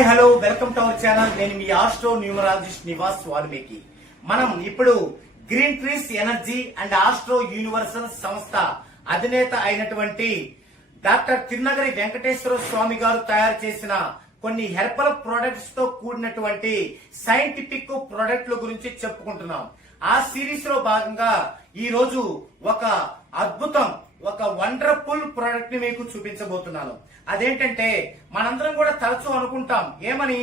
Hi hello welcome to our channel. నేను మీ astro numerologist Nivas Valmiki. మనం ఇప్పుడు green trees energy and astro universal సంస్థ అధినేత అయినటువంటి డాక్టర్ తిరునగరి వెంకటేశ్వర స్వామి గారు తయారు చేసిన కొన్ని హెర్బల్ ప్రొడక్ట్స్ తో కూడినటువంటి సైంటిఫిక్ ప్రొడక్ట్ల గురించి చెప్పుకుంటున్నాం. ఆ సిరీస్ లో భాగంగా ఈ రోజు ఒక అద్భుతం, ఒక వండర్ఫుల్ ప్రొడక్ట్ ని మీకు చూపించబోతున్నాను. అదేంటంటే, మనందరం కూడా తరచూ అనుకుంటాం ఏమని,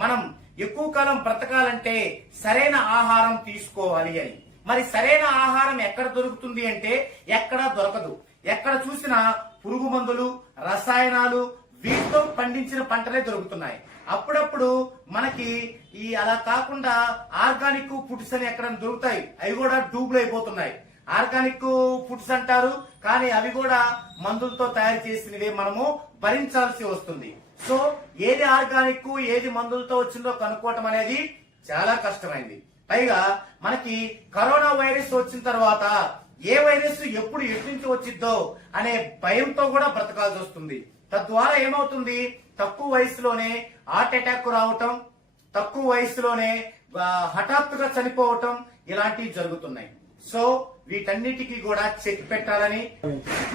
మనం ఎక్కువ కాలం బ్రతకాలంటే సరైన ఆహారం తీసుకోవాలి అని. మరి సరైన ఆహారం ఎక్కడ దొరుకుతుంది అంటే ఎక్కడా దొరకదు. ఎక్కడ చూసినా పురుగు మందులు, రసాయనాలు, వీటితో పండించిన పంటలే దొరుకుతున్నాయి. అప్పుడప్పుడు మనకి అలా కాకుండా ఆర్గానిక్ ఫుడ్స్ అని ఎక్కడ దొరుకుతాయి, అవి కూడా డూబులు అయిపోతున్నాయి. ఆర్గానిక్ ఫుడ్స్ అంటారు, కానీ అవి కూడా మందులతో తయారు చేసినవే మనము భరించాల్సి వస్తుంది. సో ఏది ఆర్గానిక్, ఏది మందులతో వచ్చిందో కనుక్కోవటం అనేది చాలా కష్టమైంది. పైగా మనకి కరోనా వైరస్ వచ్చిన తర్వాత ఏ వైరస్ ఎప్పుడు ఎటు నుంచి వచ్చిద్దో అనే భయంతో కూడా బ్రతకాల్సి వస్తుంది. తద్వారా ఏమవుతుంది, తక్కువ వయసులోనే హార్ట్ అటాక్ రావటం, తక్కువ వయసులోనే హఠాత్తుగా చనిపోవటం, ఇలాంటివి జరుగుతున్నాయి. సో వీటన్నిటికీ కూడా చెక్ పెట్టాలని,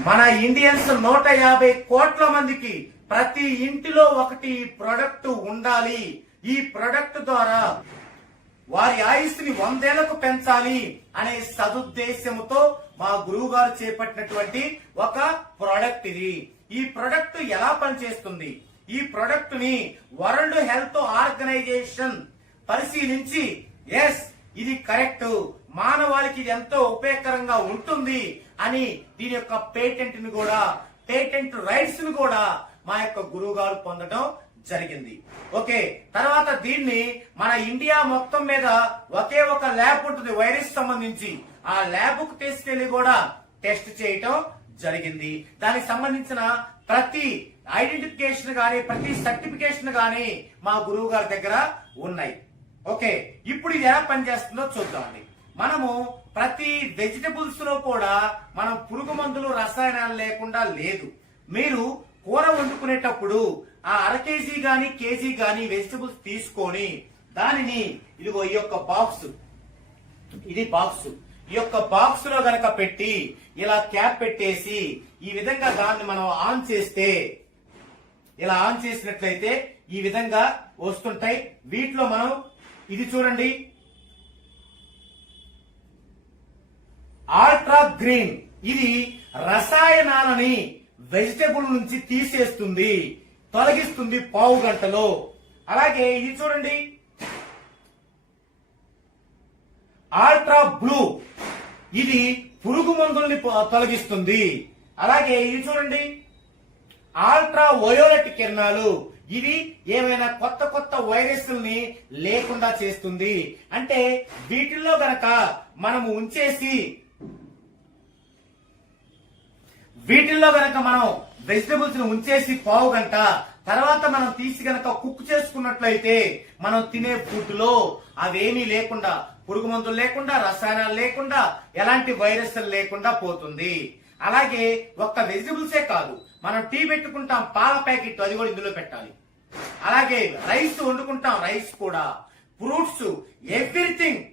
మన ఇండియన్స్ 150 కోట్ల మందికి ప్రతి ఇంటిలో ఒకటి ప్రొడక్ట్ ఉండాలి. ఈ ప్రొడక్ట్ ద్వారా వారి ఆయుష్ని 100 ఏళ్లకు పెంచాలి అనే సదుద్దేశంతో మా గురువు గారు చేపట్టినటువంటి ఒక ప్రొడక్ట్ ఇది. ఈ ప్రొడక్ట్ ఎలా పనిచేస్తుంది, ఈ ప్రొడక్ట్ ని వరల్డ్ హెల్త్ ఆర్గనైజేషన్ పరిశీలించి ఎస్ ఇది కరెక్ట్, మానవాళికి ఇది ఎంతో ఉపయోగకరంగా ఉంటుంది అని దీని యొక్క పేటెంట్ ని కూడా, పేటెంట్ రైట్స్ ని కూడా మా యొక్క గురువు గారు పొందడం జరిగింది. ఓకే, తర్వాత దీన్ని మన ఇండియా మొత్తం మీద ఒకే ఒక ల్యాబ్ ఉంటుంది వైరస్ సంబంధించి. ఆ ల్యాబ్ కు తీసుకెళ్లి కూడా టెస్ట్ చేయటం జరిగింది. దానికి సంబంధించిన ప్రతి ఐడెంటిఫికేషన్ గానీ, ప్రతి సర్టిఫికేషన్ గానీ మా గురువు గారి దగ్గర ఉన్నాయి. ఓకే, ఇప్పుడు ఇది ఎలా పనిచేస్తుందో చూద్దామండి. మనము ప్రతి వెజిటబుల్స్ లో కూడా మనం పురుగు మందులు, రసాయనాలు లేకుండా లేదు. మీరు కూర వండుకునేటప్పుడు ఆ అర కేజీ కేజీ గాని వెజిటబుల్స్ తీసుకొని దానిని ఇదిగో ఈ యొక్క బాక్స్, ఇది బాక్స్, ఈ యొక్క బాక్స్ లో గనక పెట్టి ఇలా క్యాప్ పెట్టేసి ఈ విధంగా దాన్ని మనం ఆన్ చేస్తే, ఇలా ఆన్ చేసినట్లయితే ఈ విధంగా వస్తుంటాయి. వీటిలో మనం ఇది చూడండి, అల్ట్రా గ్రీన్, ఇది రసాయనాలని వెజిటబుల్ నుంచి తీసేస్తుంది, తొలగిస్తుంది పావు గంటలో. అలాగే ఇది చూడండి, అల్ట్రా బ్లూ, ఇది పురుగు మందుల్ని తొలగిస్తుంది. అలాగే ఇది చూడండి, అల్ట్రా వయోలెట్ కిరణాలు, ఇవి ఏమైనా కొత్త కొత్త వైరస్ని లేకుండా చేస్తుంది. అంటే వీటిల్లో గనక మనము ఉంచేసి, వీటిల్లో గనక మనం వెజిటబుల్స్ ని ఉంచేసి పావు గంట తర్వాత మనం తీసి గనక కుక్ చేసుకున్నట్లయితే మనం తినే ఫుడ్ లో అవేమీ లేకుండా, పురుగు మందులు లేకుండా, రసాయనాలు లేకుండా, ఎలాంటి వైరస్ లేకుండా పోతుంది. అలాగే ఒక్క వెజిటబుల్సే కాదు, మనం టీ పెట్టుకుంటాం, పాల ప్యాకెట్ అది కూడా ఇందులో పెట్టాలి. అలాగే రైస్ వండుకుంటాం, రైస్ కూడా, ఫ్రూట్స్, ఎవ్రీథింగ్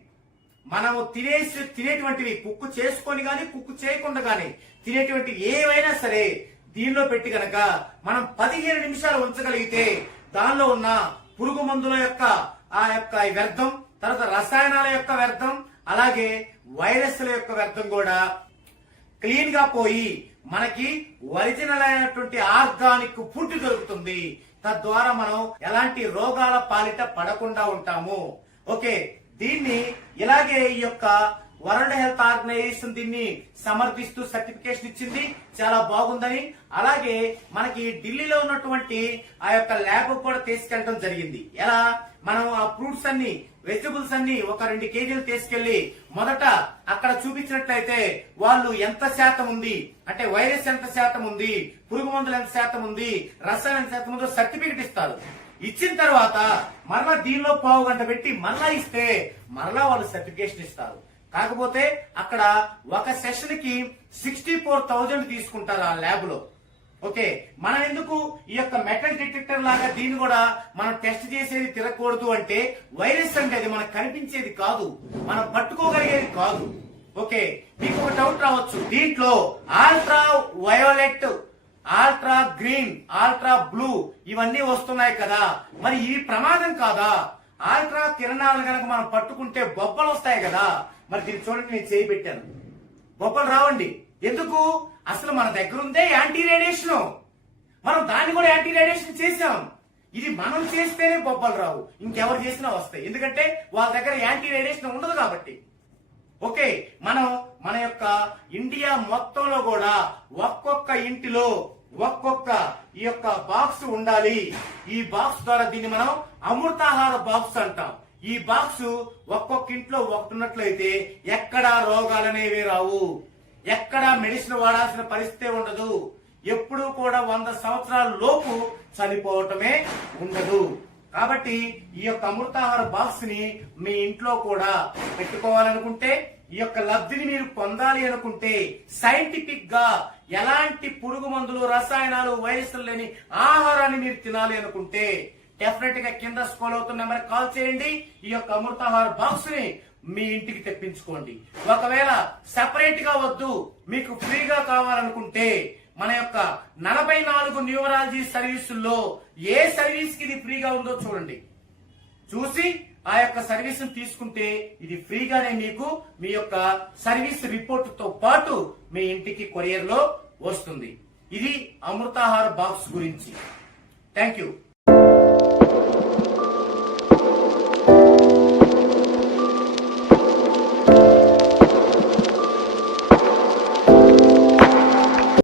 మనము తినేటువంటివి కుక్కు చేసుకొని గాని, కుక్కు చేయకుండా గాని తినేటువంటి ఏవైనా సరే దీనిలో పెట్టి గనక మనం 15 నిమిషాలు ఉంచగలిగితే దానిలో ఉన్న పురుగు మందుల యొక్క వ్యర్థం, తర్వాత రసాయనాల యొక్క వ్యర్థం, అలాగే వైరస్ల యొక్క వ్యర్థం కూడా క్లీన్ గా పోయి మనకి ఒరిజినల్ అయినటువంటి ఆర్గానిక్ ఫుడ్ దొరుకుతుంది. తద్వారా మనం ఎలాంటి రోగాల పాలిట పడకుండా ఉంటాము. ఓకే, దీన్ని ఇలాగే ఈ యొక్క వరల్డ్ హెల్త్ ఆర్గనైజేషన్ దీన్ని సమర్పిస్తూ సర్టిఫికేషన్ ఇచ్చింది, చాలా బాగుందని. అలాగే మనకి ఢిల్లీలో ఉన్నటువంటి ఆ యొక్క ల్యాబ్ కూడా తీసుకెళ్లడం జరిగింది. ఎలా, మనం ఆ ఫ్రూట్స్ అన్ని, వెజిటబుల్స్ అన్ని ఒక 2 కేజీలు తీసుకెళ్లి మొదట అక్కడ చూపించినట్లయితే వాళ్ళు ఎంత శాతం ఉంది అంటే వైరస్ ఎంత శాతం ఉంది, పురుగు మందులు ఎంత శాతం ఉంది, రసాయనం ఎంత శాతం ఉందో సర్టిఫికెట్ ఇస్తారు. ఇచ్చిన తర్వాత మరలా దీనిలో పావు గంట పెట్టి మరలా ఇస్తే మరలా వాళ్ళు సర్టిఫికేషన్ ఇస్తారు. కాకపోతే అక్కడ ఒక సెషన్ కి 64,000 తీసుకుంటారు ఆ ల్యాబ్ లో. ఓకే, మనం ఎందుకు ఈ యొక్క మెటల్ డిటెక్టర్ లాగా దీన్ని కూడా మనం టెస్ట్ చేసేది తిరగకూడదు అంటే, వైరస్ అంటే అది మనకు కనిపించేది కాదు, మనం పట్టుకోగలిగేది కాదు. ఓకే, మీకు ఒక డౌట్ రావచ్చు, దీంట్లో ultra violet, ultra green, ultra blue ఇవన్నీ వస్తున్నాయి కదా, మరి ఇవి ప్రమాదం కాదా? అల్ట్రా కిరణాలను కనుక మనం పట్టుకుంటే బొబ్బలు వస్తాయి కదా, మరి దీన్ని చూడండి, నేను చేయి పెట్టాను, బొబ్బలు రావండి. ఎందుకు? అసలు మన దగ్గర ఉందే యాంటీ రేడియేషన్, మనం దాన్ని కూడా యాంటీ రేడియేషన్ చేసాం. ఇది మనం చేస్తేనే బొబ్బలు రావు, ఇంకెవరు చేసినా వస్తాయి, ఎందుకంటే వాళ్ళ దగ్గర యాంటీ రేడియేషన్ ఉండదు కాబట్టి. ఓకే, మనం మన యొక్క ఇండియా మొత్తంలో కూడా ఒక్కొక్క ఇంటిలో ఒక్కొక్క ఈ యొక్క బాక్స్ ఉండాలి. ఈ బాక్స్ ద్వారా దీన్ని మనం అమృతాహార బాక్స్ అంటాం. ఈ బాక్స్ ఒక్కొక్క ఇంట్లో ఒకటి ఉన్నట్లయితే ఎక్కడా రోగాలనేవి రావు, ఎక్కడా మెడిసిన్ వాడాల్సిన పరిస్థితి ఉండదు, ఎప్పుడూ కూడా 100 సంవత్సరాల లోపు చనిపోవటమే ఉండదు. కాబట్టి ఈ యొక్క అమృతాహార బాక్స్ ని మీ ఇంట్లో కూడా పెట్టుకోవాలనుకుంటే, ఈ యొక్క లబ్ధిని మీరు పొందాలి అనుకుంటే, సైంటిఫిక్ గా ఎలాంటి పురుగు మందులు, రసాయనాలు, వైరస్లు లేని ఆహారాన్ని మీరు తినాలి అనుకుంటే డెఫినెట్ గా కింద స్క్రోల్ అవుతున్న నెంబర్ కాల్ చేయండి. ఈ యొక్క అమృతాహార బాక్స్ ని మీ ఇంటికి తెప్పించుకోండి. ఒకవేళ సెపరేట్ గా వద్దు, మీకు ఫ్రీగా కావాలనుకుంటే మన యొక్క 44 న్యూమరాలజీ సర్వీసుల్లో ఏ సర్వీస్ కి ఇది ఫ్రీగా ఉందో చూడండి, చూసి ఆ యొక్క సర్వీస్ తీసుకుంటే ఇది ఫ్రీగానే మీకు మీ యొక్క సర్వీస్ రిపోర్ట్ తో పాటు మీ ఇంటికి కొరియర్ లో వస్తుంది. ఇది అమృతాహార బాక్స్ గురించి. Thank you.